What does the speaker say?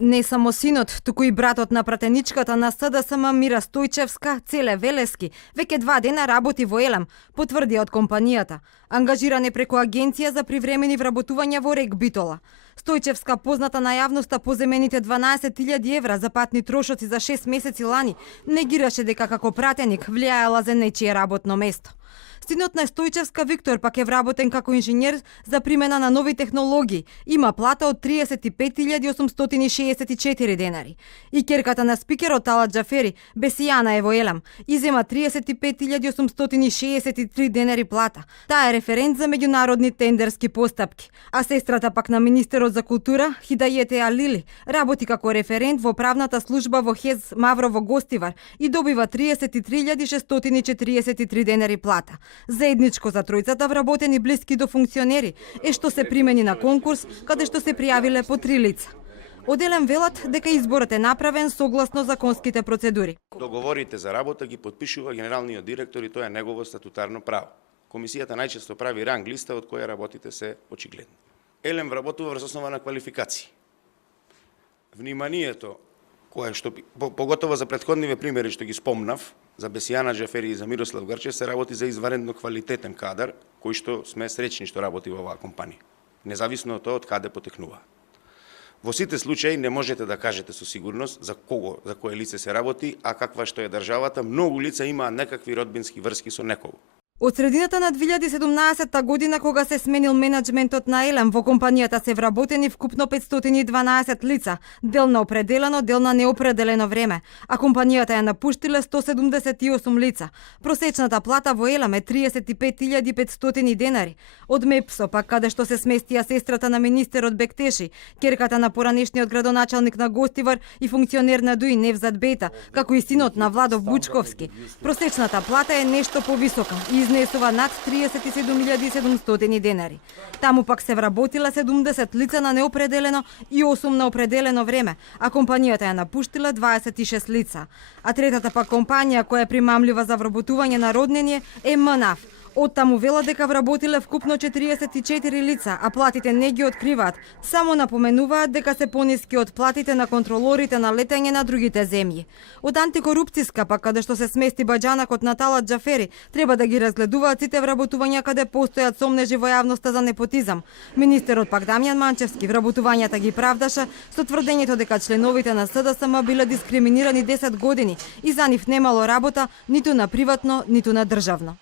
Не само синот, туку и братот на пратеничката на СДСМ Мира Стојчевска, Целе Велески, веќе 2 дена работи во Елем, потврди од компанијата. Ангажиран е преку Агенција за привремени вработувања во РЕК Битола. Стојчевска, позната на јавноста по земените 12.000 евра за патни трошоци за 6 месеци лани, негираше дека како пратеник влијаела за нечие работно место. Синот на Стојчевска, Виктор, пак е вработен како инженер за примена на нови технологии. Има плата од 35.864 денари. И ќерката на спикерот Талат Џафери, Бесијана, е во Елем, изема 35.863 денари плата. Таа е референт за меѓународни тендерски постапки. А сестрата пак на министерот за култура, Хидајете Алили, работи како референт во правната служба во ХЕЗ Мавро во Гостивар и добива 33.643 денари плата. Заедничко за тројцата вработени блиски до функционери е што се примени на конкурс, каде што се пријавиле по 3 лица. Од Елем велат дека изборот е направен согласно законските процедури. Договорите за работа ги потпишува генералниот директор и тоа е негово статутарно право. Комисијата најчесто прави ранг листа од која работите се очигледни. Елем вработува врз основа на квалификации. Вниманието кое што поготово за претходниве примери што ги спомнав, за Бесијана Џафери и за Мирослав Грчев, се работи за изварено квалитетен кадар, кој што сме среќни што работи во оваа компанија, независно од тоа од каде потекнува. Во сите случаи не можете да кажете со сигурност за кого, за кое лице се работи, а каква што е државата, многу лица имаат некакви родбински врски со некого. Од средината на 2017 година, кога се сменил менеджментот на Елем, во компанијата се вработени вкупно 512 лица, дел на определено, дел на неопределено време, а компанијата ја напуштиле 178 лица. Просечната плата во Елем е 35.500 денари. Од МЕПСО, пак каде што се сместија сестрата на министерот Бектеши, ќерката на поранешниот градоначалник на Гостивар и функционер на ДУИ Невзат Бејта, како и синот на Владов Бучковски. Просечната плата е нешто повисока и изнесува над 37.700 денари. Таму пак се вработила 70 лица на неопределено и 8 на определено време, а компанијата ја напуштила 26 лица. А третата пак компанија која е примамлива за вработување на роднење е МНАФ. Оттаму вела дека вработиле вкупно 44 лица, а платите не ги откриваат. Само напоменуваат дека се пониски од платите на контролорите на летање на другите земји. Од антикорупцијска пак, каде што се смести баџанакот на Талат Џафери, треба да ги разгледуваат сите вработувања каде постојат сомнежи во јавноста за непотизам. Министерот пак Дамјан Манчевски вработувањата ги правдаша со тврдењето дека членовите на СДСМ биле дискриминирани 10 години и за нив немало работа ниту на приватно, ниту на државно.